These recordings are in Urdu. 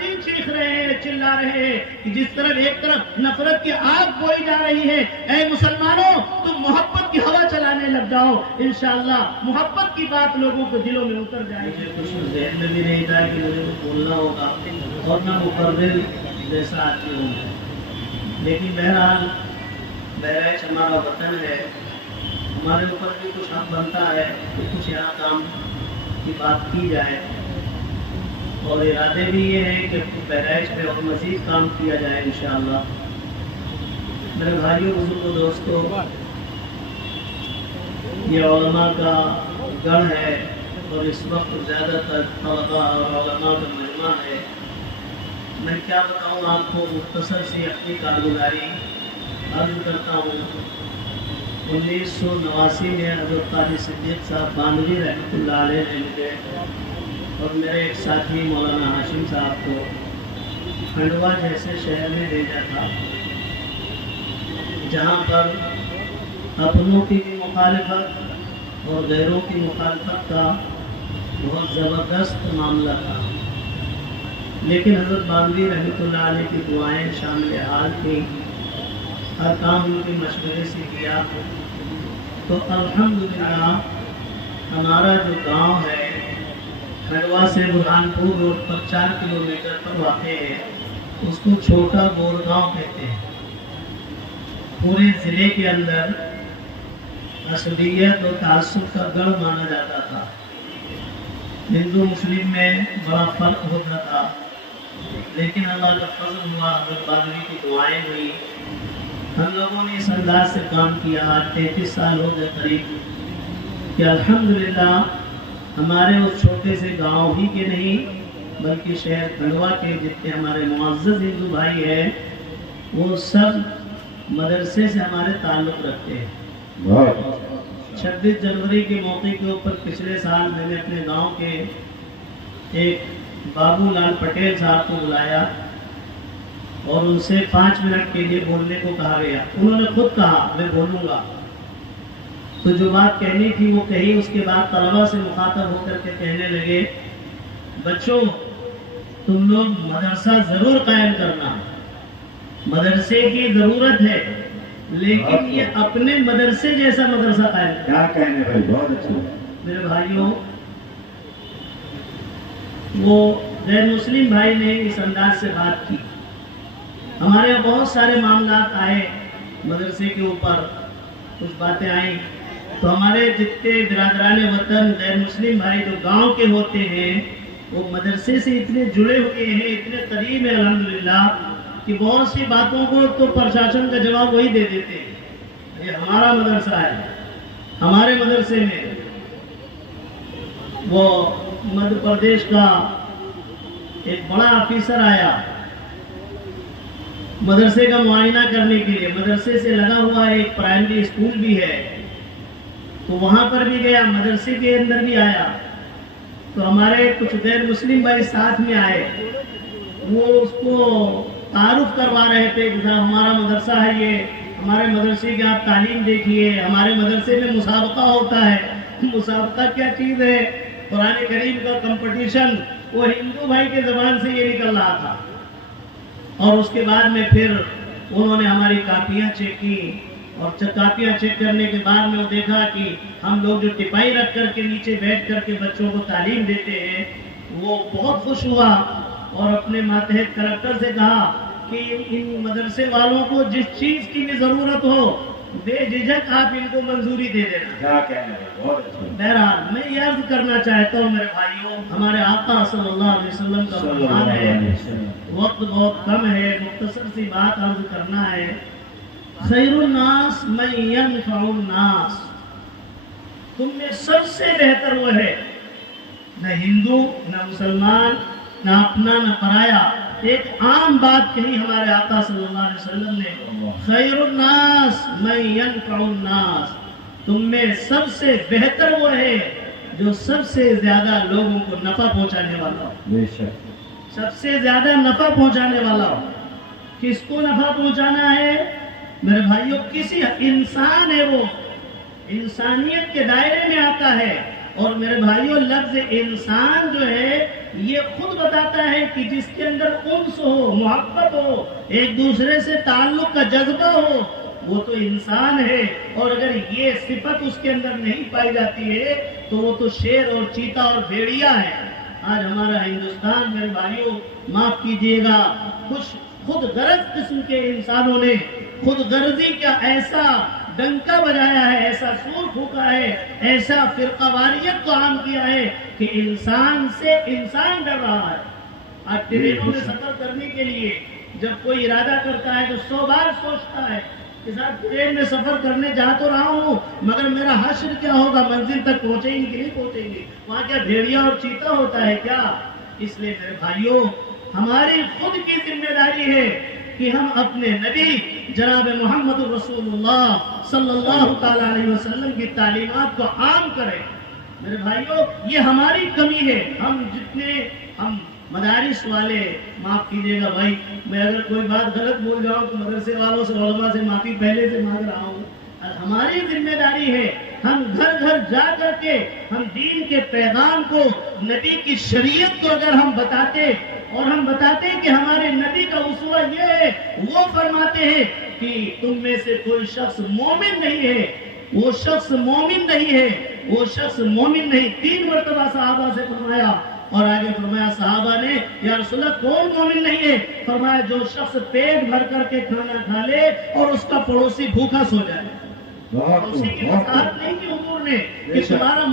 دن چیخ رہے ہیں، چلا رہے ہیں کہ جس طرح ایک طرف نفرت کی آگ بوئی جا رہی ہے، اے مسلمانوں تم محبت کی ہوا چلانے لگ جاؤ، انشاءاللہ محبت کی بات لوگوں کے دلوں میں اتر جائے گی۔ کچھ ذہن میں بھی نہیں تھا کہ مجھے بولنا ہوگا اور میں مقرر جیسا آتی ہوں، لیکن بہرحال بہرائچ ہمارا وطن ہے، ہمارے اوپر بھی کچھ حق بنتا ہے کہ کچھ یہاں کام کی بات کی جائے، اور ارادے بھی یہ ہیں کہ بہرائچ میں اور مزید کام کیا جائے انشاءاللہ۔ میرے بھائیوں بزرگوں دوستوں، یہ علماء کا گڑھ ہے اور اس وقت زیادہ تر طلباء اور علماء کا مجمع ہے۔ میں کیا بتاؤں آپ کو، مختصر سی اپنی کارگزاری عرض کرتا ہوں۔ 1989 میں حضرت قاضی صدیق صاحب باندھوی رحمۃ اللہ علیہ نے مجھے اور میرے ایک ساتھی مولانا ہاشم صاحب کو کھنڈوا جیسے شہر میں بھیجا تھا، جہاں پر اپنوں کی بھی مخالفت اور غیروں کی مخالفت کا بہت زبردست معاملہ تھا، لیکن حضرت باندھوی رحمۃ اللہ علیہ کی دعائیں شامل حال تھیں، ہر کام ان کے مشورے سے کیا، تو الحمدللہ ہمارا جو گاؤں ہے کھنڈوا سے برہان پور روڈ پر 4 کلومیٹر پر واقع ہے، اس کو چھوٹا گورگاؤں کہتے ہیں۔ پورے ضلع کے اندر عصبیت اور تعصب کا گڑھ مانا جاتا تھا، ہندو مسلم میں بڑا فرق ہوتا تھا، لیکن اللہ کا فضل ہوا، حضرت باندھوی کی دعائیں ہوئی، ہم لوگوں نے اس انداز سے کام کیا۔ آج 33 سال ہو گئے قریب کہ الحمدللہ ہمارے اس چھوٹے سے گاؤں ہی کے نہیں بلکہ شہر کھنڈوا کے جتنے ہمارے معزز ہندو بھائی ہیں وہ سب مدرسے سے ہمارے تعلق رکھتے ہیں۔ 26 جنوری کے موقع کے اوپر پچھلے سال میں نے اپنے گاؤں کے ایک بابو لال پٹیل صاحب کو بلایا اور ان سے 5 منٹ کے لیے بولنے کو کہا گیا۔ انہوں نے خود کہا میں بولوں گا، تو جو بات کہنی تھی وہ کہی۔ اس کے بعد طلباء سے مخاطب ہو کر کے کہنے لگے، بچوں تم لوگ مدرسہ ضرور قائم کرنا، مدرسے کی ضرورت ہے، لیکن یہ اپنے مدرسے جیسا مدرسہ قائم کرنا۔ کیا کہنے بھائی، بہت اچھا۔ میرے بھائیوں، وہ غیر مسلم بھائی نے اس انداز سے بات کی، ہمارے یہاں بہت سارے معاملات آئے مدرسے کے اوپر، کچھ باتیں آئیں، تو ہمارے جتنے برادران وطن غیر مسلم بھائی جو گاؤں کے ہوتے ہیں وہ مدرسے سے اتنے جڑے ہوئے ہیں، اتنے قریب ہیں الحمدللہ کہ بہت سی باتوں کو تو پرشاسن کا جواب وہی دے دیتے ہیں۔ یہ ہمارا مدرسہ ہے، ہمارے مدرسے میں وہ مدھیہ پردیش کا ایک بڑا آفیسر آیا مدرسے کا معائنہ کرنے کے لیے، مدرسے سے لگا ہوا ایک پرائمری اسکول بھی ہے، تو وہاں پر بھی گیا، مدرسے کے اندر بھی آیا، تو ہمارے کچھ غیر مسلم بھائی ساتھ میں آئے، وہ اس کو تعارف کروا رہے تھے کہ ہمارا مدرسہ ہے، یہ ہمارے مدرسے کی آپ تعلیم دیکھیے، ہمارے مدرسے میں مسابقہ ہوتا ہے۔ مسابقہ کیا چیز ہے؟ قرآن کریم کا کمپٹیشن، وہ ہندو بھائی کے زبان سے یہ نکل رہا تھا، اور اس کے بعد میں پھر انہوں نے ہماری کاپیاں چیک کی، اور کاپیاں چیک کرنے کے بعد میں وہ دیکھا کہ ہم لوگ جو ٹپائی رکھ کر کے نیچے بیٹھ کر کے بچوں کو تعلیم دیتے ہیں، وہ بہت خوش ہوا اور اپنے ماتحت کلکٹر سے کہا کہ ان مدرسے والوں کو جس چیز کی بھی ضرورت ہو بے جھجک آپ ان کو منظوری دے دینا۔ کیا کہنے بھائی، بہت اچھا۔ بہرحال میں یہ عرض کرنا چاہتا ہوں میرے بھائیوں، ہمارے آقا صلی اللہ علیہ وسلم کا فرمان ہے، وقت بہت کم ہے، مختصر سی بات عرض کرنا ہے۔ خیر الناس من ينفع الناس، تم میں سب سے بہتر وہ ہے، نہ ہندو نہ مسلمان نہ اپنا نہ پرایا، ایک عام بات کہی ہمارے آقا صلی اللہ علیہ وسلم نے، خیر الناس من ينفع الناس، تم میں سب سے بہتر وہ ہے جو سب سے زیادہ لوگوں کو نفع پہنچانے والا ہو، بے شک، سب سے زیادہ نفع پہنچانے والا ہو۔ کس کو نفع پہنچانا ہے میرے بھائیوں؟ کسی انسان ہے، وہ انسانیت کے دائرے میں آتا ہے، اور میرے بھائیوں لفظ انسان جو ہے یہ خود بتاتا ہے کہ جس کے اندر انس ہو، محبت ہو، ایک دوسرے سے تعلق کا جذبہ ہو، وہ تو انسان ہے، اور اگر یہ صفت اس کے اندر نہیں پائی جاتی ہے تو وہ تو شیر اور چیتا اور بھیڑیا ہے۔ آج ہمارا ہندوستان میرے بھائیوں معاف کیجیے گا، خود غرض قسم کے انسانوں نے خود غرضی کا ایسا ڈنکا بجایا ہے، ایسا سور پھونکا ہے، ایسا فرقہ واریت کو عام کیا ہے کہ انسان سے انسان ڈر رہا ہے۔ آج ٹرینوں میں سفر کرنے کے لیے جب کوئی ارادہ کرتا ہے تو 100 بار سوچتا ہے کہ صاحب ٹرین میں سفر کرنے جا تو رہا ہوں مگر میرا حشر کیا ہوگا، منزل تک پہنچیں گے کہ نہیں پہنچیں گے، وہاں کیا بھیڑیا اور چیتا ہوتا ہے کیا؟ اس لیے میرے بھائیوں ہماری خود کی ذمہ داری ہے کہ ہم اپنے نبی جناب محمد رسول اللہ صلی اللہ تعالی علیہ وسلم کی تعلیمات کو عام کریں۔ میرے بھائیوں یہ ہماری کمی ہے، ہم مدارس والے، معاف کیجیے گا بھائی میں اگر کوئی بات غلط بول جاؤں تو مدرسے والوں سے علماء سے معافی پہلے سے مانگ رہا ہوں۔ ہماری ذمہ داری ہے ہم گھر گھر جا کر کے ہم دین کے پیغام کو، نبی کی شریعت کو اگر ہم بتاتے اور ہم بتاتے کہ ہمارے نبی کا اسوہ یہ ہے، وہ فرماتے ہیں کہ تم میں سے کوئی شخص مومن نہیں ہے، وہ شخص مومن نہیں ہے، وہ شخص مومن نہیں۔ 3 مرتبہ صحابہ سے فرمایا اور آگے فرمایا صحابہ نے یا رسول اللہ کون مومن نہیں ہے؟ فرمایا جو شخص پیٹ بھر کر کے کھانا کھا لے اور اس کا پڑوسی بھوکا سو جائے۔ پڑوسی کی وضاحت نہیں کی حضور نے کہ تمہارا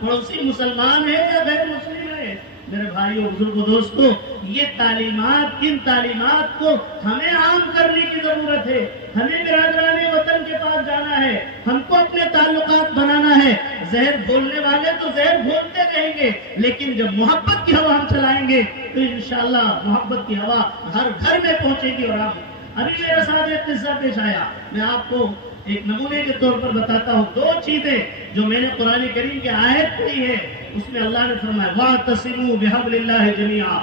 پڑوسی مسلمان ہے یا غیر مسلم ہے۔ میرے بھائیو بزرگوں دوستو یہ تعلیمات، ان تعلیمات کو ہمیں عام کرنے کی ضرورت ہے۔ ہمیں برادران وطن کے پاس جانا ہے، ہم کو اپنے تعلقات بنانا ہے۔ زہر گھولنے والے تو زہر گھولتے رہیں گے، لیکن جب محبت کی ہوا ہم چلائیں گے تو انشاءاللہ محبت کی ہوا ہر گھر میں پہنچے گی۔ اور ابھی میرے ساتھ ایک قصہ پیش آیا، میں آپ کو ایک نمونے کے طور پر بتاتا ہوں۔ 2 چیزیں جو میں نے قرآن کریم کی آیت پڑھی ہے اس میں اللہ نے فرمایا وَاعْتَصِمُوا بِحَبْلِ اللَّهِ جَمِيعًا،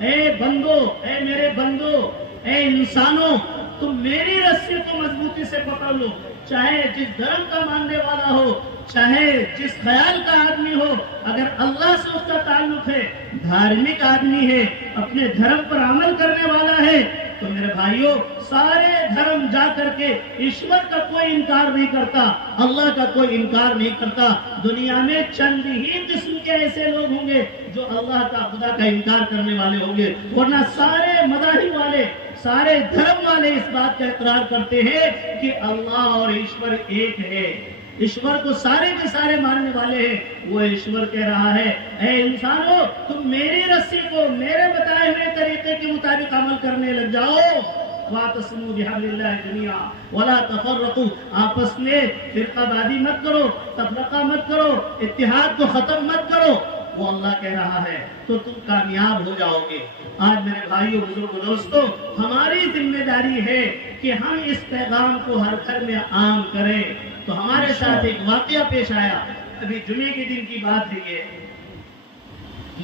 اے بندو، اے میرے بندو، اے انسانوں، تم میری رسی کو مضبوطی سے پکڑ لو، چاہے جس دھرم کا ماننے والا ہو، چاہے جس خیال کا آدمی ہو، اگر اللہ سے اس کا تعلق ہے، دھارمک آدمی ہے، اپنے دھرم پر عمل کرنے والا ہے، تو میرے بھائیوں سارے دھرم جا کر کے ایشور کا کوئی انکار نہیں کرتا، اللہ کا کوئی انکار نہیں کرتا۔ دنیا میں چند ہی قسم کے ایسے لوگ ہوں گے جو اللہ کا، خدا کا انکار کرنے والے ہوں گے، ورنہ سارے مذاہب والے، سارے دھرم والے اس بات کا اقرار کرتے ہیں کہ اللہ اور ایشور ایک ہے۔ ایشور کو سارے کے سارے ماننے والے ہیں۔ وہ ایشور کہہ رہا ہے اے انسانوں تم میری رسی کو، میرے بتائے ہوئے طریقے کے مطابق عمل کرنے لگ جاؤ۔ وَاعْتَصِمُوا بِحَبْلِ اللَّهِ جَمِيعًا وَلَا تَفَرَّقُوا، آپس میں فرقہ بازی مت کرو، تفرقہ مت کرو، اتحاد کو ختم مت کرو، وہ اللہ کہہ رہا ہے تو تم کامیاب ہو جاؤ گے۔ آج میرے بھائیوں بزرگوں دوستوں ہماری ذمہ داری ہے کہ ہم اس پیغام کو ہر گھر میں عام کریں۔ تو ہمارے ساتھ ایک واقعہ پیش آیا، ابھی جمعے کے دن کی بات ہے یہ،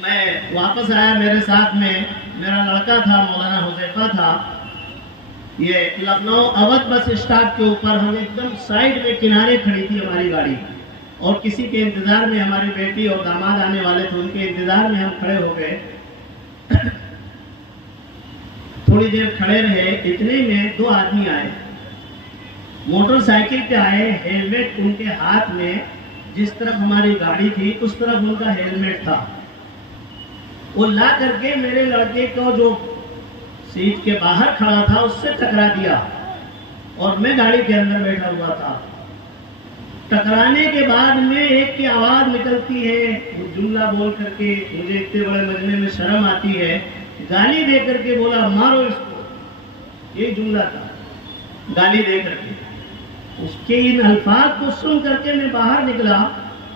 میں واپس آیا، میرے ساتھ میں میرا لڑکا تھا، مولانا حذیفہ تھا، یہ لکھنؤ اودھ بس اسٹاپ کے اوپر ہم ایک دم سائیڈ میں کنارے کھڑی تھی ہماری گاڑی، اور کسی کے انتظار میں ہماری بیٹی اور داماد آنے والے تھے، ان کے انتظار میں ہم کھڑے ہو گئے۔ تھوڑی دیر کھڑے رہے، اتنے میں 2 آدمی آئے، موٹر سائیکل پہ آئے، ہیلمٹ ان کے ہاتھ میں، جس طرف ہماری گاڑی تھی اس طرف ان کا ہیلمٹ تھا، وہ لا کر کے میرے لڑکے کو جو سیٹ کے باہر کھڑا تھا اس سے ٹکرا دیا، اور میں گاڑی کے اندر بیٹھا ہوا تھا۔ ٹکرانے کے بعد میں ایک کی آواز نکلتی ہے، وہ جملہ بول کر کے، مجھے اتنے بڑے مجمع میں شرم آتی ہے، گالی دے کر کے بولا مارو اس کو، یہ جملہ تھا، گالی دے کر کے۔ اس کے ان الفاظ کو سن کر کے میں باہر نکلا،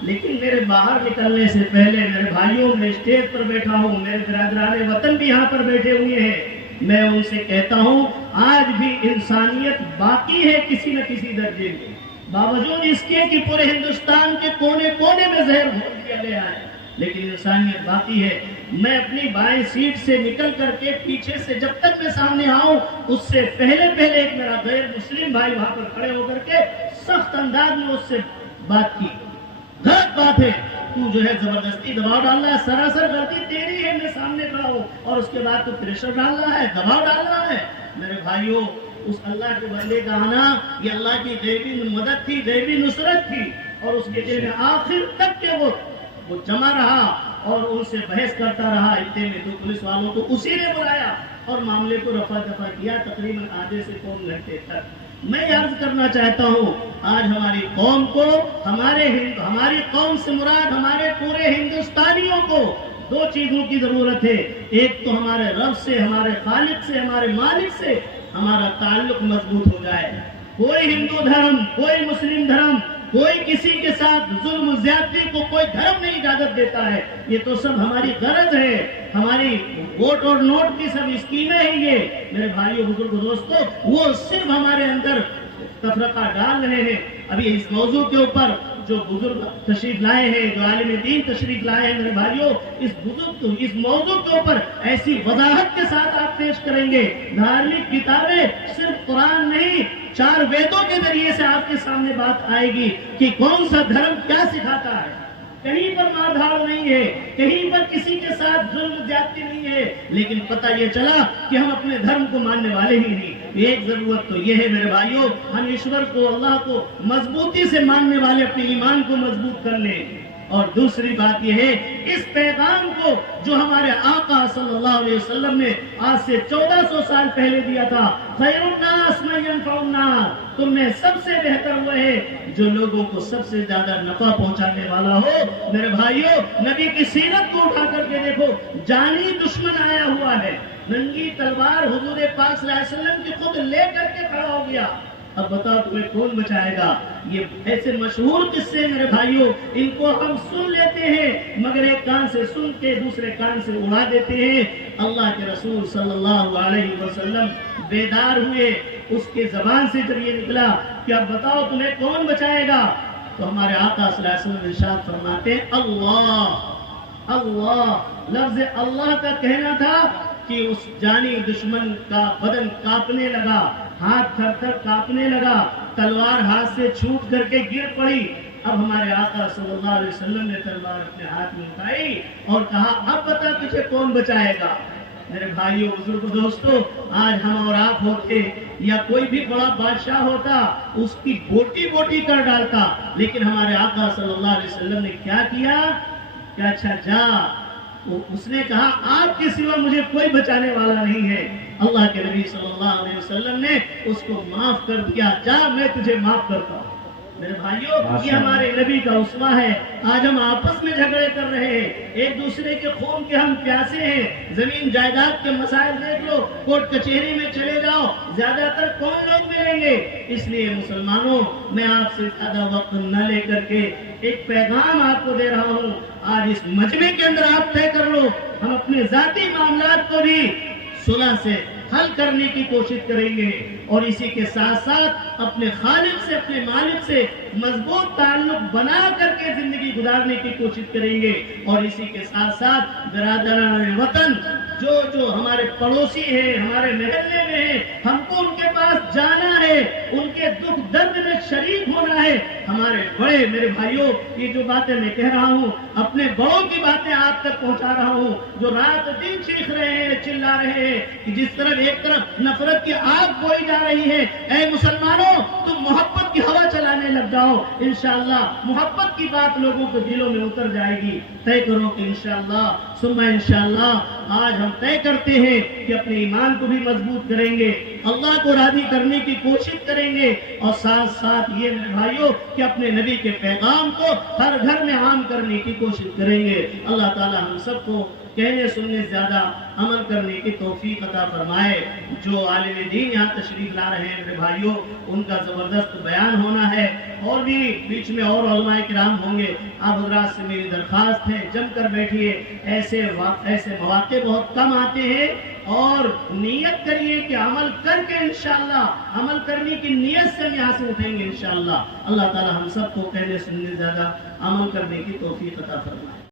لیکن میرے باہر نکلنے سے پہلے میرے بھائیوں، میں اسٹیج پر بیٹھا ہوں، میرے برادران وطن بھی یہاں پر بیٹھے ہوئے ہیں، میں ان سے کہتا ہوں آج بھی انسانیت باقی ہے کسی نہ کسی درجے میں، باوجود اس کے کہ پورے ہندوستان کے کونے کونے میں زہر گھول دیا گیا ہے، لیکن انسانیت باقی ہے۔ میں اپنی بائیں سیٹ سے نکل کر کے پیچھے سے جب تک میں سامنے آؤں اس سے پہلے ایک میرا غیر مسلم بھائی وہاں پر کھڑے ہو کر کے سخت انداز میں اس سے بات کی، غلط بات ہے، تو جو ہے زبردستی دباؤ ڈال رہا ہے، سراسر غلطی تیری ہے، میں سامنے کھڑا ہوں اور اس کے بعد تو پریشر ڈال رہا ہے، دباؤ ڈال رہا ہے۔ میرے بھائیوں، اس اللہ کے بندے کا آنا یہ اللہ کی غیبی مدد تھی، غیبی نصرت تھی، اور اس کے دل میں آخر تک کے وہ جمع رہا اور ان سے بحث کرتا رہا۔ اتنے میں تو پولیس والوں کو اسی نے بلایا اور معاملے کو رفع دفع کیا تقریباً آدھے سے پون گھنٹے تک۔ میں عرض کرنا چاہتا ہوں، آج ہماری قوم کو، ہماری قوم سے مراد ہمارے پورے ہندوستانیوں کو دو چیزوں کی ضرورت ہے۔ ایک تو ہمارے رب سے، ہمارے خالق سے، ہمارے مالک سے ہمارا تعلق مضبوط ہو جائے۔ کوئی ہندو دھرم، کوئی مسلم دھرم، کوئی کسی کے ساتھ ظلم و زیادتی کو کوئی دھرم نہیں اجازت دیتا ہے۔ یہ تو سب ہماری غرض ہے، ہماری ووٹ اور نوٹ کی سب اسکیمیں ہیں۔ یہ میرے بھائیوں، بزرگ دوستوں، وہ صرف ہمارے اندر تفرقہ ڈال رہے ہیں۔ ابھی اس موضوع کے اوپر جو بزرگ تشریف لائے ہیں، جو عالم دین تشریف لائے ہیں، میرے بھائیوں، اس موضوع کے اوپر ایسی وضاحت کے ساتھ آپ پیش کریں گے۔ دھارمک کتابیں صرف قرآن نہیں، 4 ویدوں کے ذریعے سے آپ کے سامنے بات آئے گی کہ کون سا دھرم کیا سکھاتا ہے۔ کہیں پر مار دھاڑ نہیں ہے، کہیں پر کسی کے ساتھ ظلم زیادتی نہیں ہے، لیکن پتہ یہ چلا کہ ہم اپنے دھرم کو ماننے والے ہی نہیں۔ ایک ضرورت تو یہ ہے میرے بھائیوں، ہم ایشور کو، اللہ کو مضبوطی سے ماننے والے اپنے ایمان کو مضبوط کر لیں۔ اور دوسری بات یہ ہے، اس پیغام کو جو ہمارے آقا صلی اللہ علیہ وسلم نے آج سے 1400 سال پہلے دیا تھا، خیر الناس من ينفع الناس، تم میں سب سے بہتر وہ ہے جو لوگوں کو سب سے زیادہ نفع پہنچانے والا ہو۔ میرے بھائیوں، نبی کی سیرت کو اٹھا کر کے دیکھو، جانی دشمن آیا ہوا ہے، ننگی تلوار حضور پاک صلی اللہ علیہ وسلم کی خود لے کر کے کھڑا ہو گیا۔ اب بتاؤ تمہیں کون بچائے گا؟ یہ ایسے مشہور قصے میرے بھائیوں، ان کو ہم سن لیتے ہیں مگر ایک کان سے سن کے دوسرے کان سے اڑا دیتے ہیں۔ اللہ کے رسول صلی اللہ علیہ وسلم بیدار ہوئے، اس کے زبان سے جب یہ نکلا کہ اب بتاؤ تمہیں کون بچائے گا، تو ہمارے آقا صلی اللہ علیہ وسلم ارشاد فرماتے ہیں اللہ اللہ۔ لفظ اللہ کا کہنا تھا کہ اس جانی دشمن کا بدن کانپنے لگا، ہاتھ تھر تھر کانپنے لگا، تلوار ہاتھ سے چھوٹ کر کے گر پڑی۔ اب ہمارے آقا صلی اللہ علیہ وسلم نے تلوار اپنے ہاتھ میں اٹھائی اور کہا اب بتا تجھے کون بچائے گا۔ میرے بھائیوں، بزرگ دوستوں، آج ہم اور آپ ہوتے یا کوئی بھی بڑا بادشاہ ہوتا، اس کی بوٹی بوٹی کر ڈالتا، لیکن ہمارے آقا صلی اللہ علیہ وسلم نے کیا کیا کہ اچھا جا، اس نے کہا آپ کے سوا مجھے کوئی بچانے والا نہیں ہے۔ اللہ کے نبی صلی اللہ علیہ وسلم نے اس کو معاف کر دیا، جا میں تجھے معاف کرتا ہوں۔ میرے بھائیوں، یہ ہمارے نبی کا اسوہ ہے۔ آج ہم آپس میں جھگڑے کر رہے ہیں، ایک دوسرے کے خون کے ہم پیاسے ہیں۔ زمین جائیداد کے مسائل دیکھ لو، کورٹ کچہری میں چلے جاؤ، زیادہ تر کون لوگ ملیں گے؟ اس لیے مسلمانوں، میں آپ سے زیادہ وقت نہ لے کر کے ایک پیغام آپ کو دے رہا ہوں، آج اس مجمع کے اندر آپ طے کر لو، ہم اپنے ذاتی معاملات کو بھی صلح سے حل کرنے کی کوشش کریں گے، اور اسی کے ساتھ ساتھ اپنے خالق سے، اپنے مالک سے مضبوط تعلق بنا کر کے زندگی گزارنے کی کوشش کریں گے، اور اسی کے ساتھ ساتھ برادران وطن جو ہمارے پڑوسی ہیں، ہمارے محلے میں ہیں، ہم کو ان کے پاس جانا ہے، ان کے دکھ درد میں شریک ہونا ہے۔ ہمارے بڑے، میرے بھائیوں، یہ جو باتیں میں کہہ رہا ہوں، اپنے بڑوں کی باتیں آپ تک پہنچا رہا ہوں، جو رات دن چیخ رہے ہیں، چلا رہے ہیں کہ جس طرح ایک طرف نفرت کی آگ بوئی جا رہی ہے، اے مسلمانوں تم محبت کی ہوا چلانے لگ جاؤ، انشاءاللہ محبت کی بات لوگوں کے دلوں میں اتر جائے گی۔ طے کرو کہ انشاءاللہ ثم انشاءاللہ آج ہم طے کرتے ہیں کہ اپنے ایمان کو بھی مضبوط کریں گے، اللہ کو راضی کرنے کی کوشش کریں گے، اور ساتھ ساتھ یہ میرے بھائیوں کہ اپنے نبی کے پیغام کو ہر گھر میں عام کرنے کی کوشش کریں گے۔ اللہ تعالی ہم سب کو کہنے سننے زیادہ عمل کرنے کی توفیق عطا فرمائے۔ جو عالم دین یہاں تشریف لا رہے ہیں میرے بھائیوں، ان کا زبردست بیان ہونا ہے، اور بھی بیچ میں اور علماء کرام ہوں گے۔ آپ حضرات سے میری درخواست ہے، جم کر بیٹھیے، ایسے مواقع بہت کم آتے ہیں، اور نیت کریے کہ عمل کر کے انشاءاللہ، عمل کرنے کی نیت سے ہم یہاں سے اٹھیں گے انشاءاللہ۔ اللہ تعالی ہم سب کو کہنے سننے زیادہ عمل کرنے کی توفیق عطا فرمائے۔